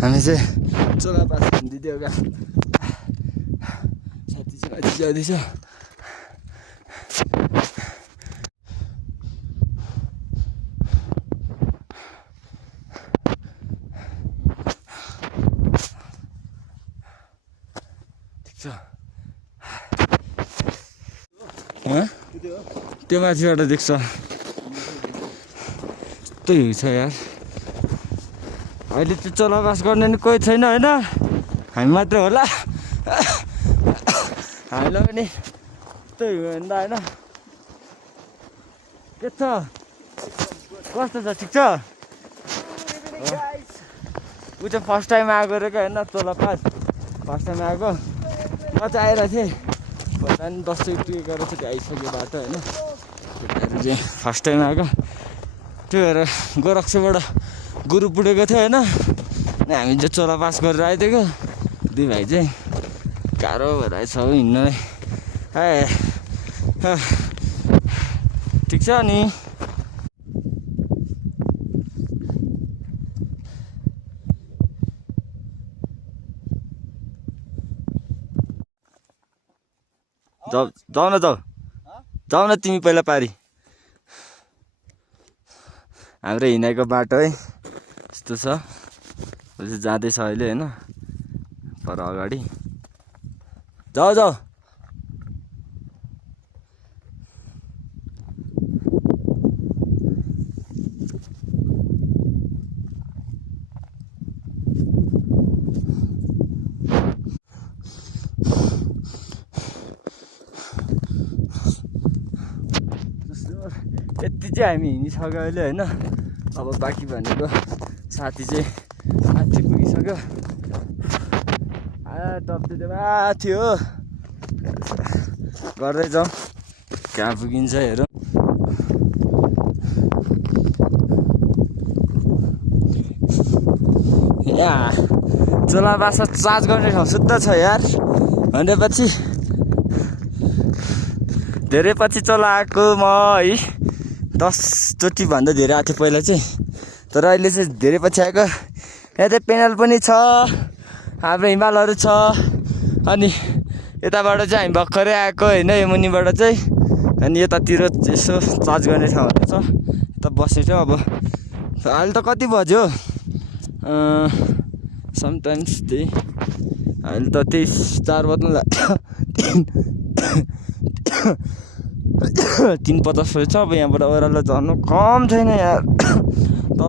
हामी चाहिँ चोला पास दिदियो क्या साथी चाहिँ माथि जाँदैछ ठिक छ त्यो माथिबाट देख्छ यस्तो हिउँ छ यार अहिले त्यो चोलाबास गर्ने नि कोही छैन होइन हामी मात्र होला हामीलाई पनि यस्तो हिउँ हेर्दा होइन के छ कस्तो छ ठिक छ ऊ चाहिँ फर्स्ट टाइम आएको रहेछ होइन चोलापास फर्स्ट टाइम आएको म चाहिँ आइरहेको थिएँ पता नि 10 रुपियाँ गरेर चाहिँ आइसक्यो बाटो होइन त्यो चाहिँ फर्स्ट टाइम आएको त्यो भएर गोरक्सबाट गुरु पुडेको थियो होइन अनि हामी चाहिँ चोला पास गरेर आइदिएको दुई भाइ चाहिँ गाह्रो भएर आएछ हौ हिँड्नु ठिक छ नि जाऊ न तिमी पहिला पारी हाम्रो हिँडेको बाटो है यस्तो छ जाँदैछ अहिले होइन पर अगाडि जाऊ यति चाहिँ हामी हिँडिसक्यो अहिले होइन अब बाँकी भनेको साथी चाहिँ माथि पुगिसक्यो टप्पीमा थियो गर्दै जाउँ कहाँ पुगिन्छ हेरौँ यहाँ चोला बासा चार्ज गर्ने ठाउँ शुद्ध छ यार भनेपछि धेरै पछि चोला आएको म है 10 चोटि भन्दा धेरै आएको थियो पहिला चाहिँ तर अहिले चाहिँ धेरै पछि आएको यहाँ चाहिँ पेनल पनि छ हाम्रो हिमालहरू छ अनि यताबाट चाहिँ हामी भर्खरै आएको होइन यो मुनिबाट चाहिँ अनि यतातिर यसो चार्ज गर्ने ठाउँहरू छ यता बस्ने थियो अब अहिले त कति बज्यो समटाइम्स त्यही अहिले त त्यही 4 बज्नु लाग्यो 3:50 रहेछ अब यहाँबाट ओह्रालो झर्नु कम छैन यार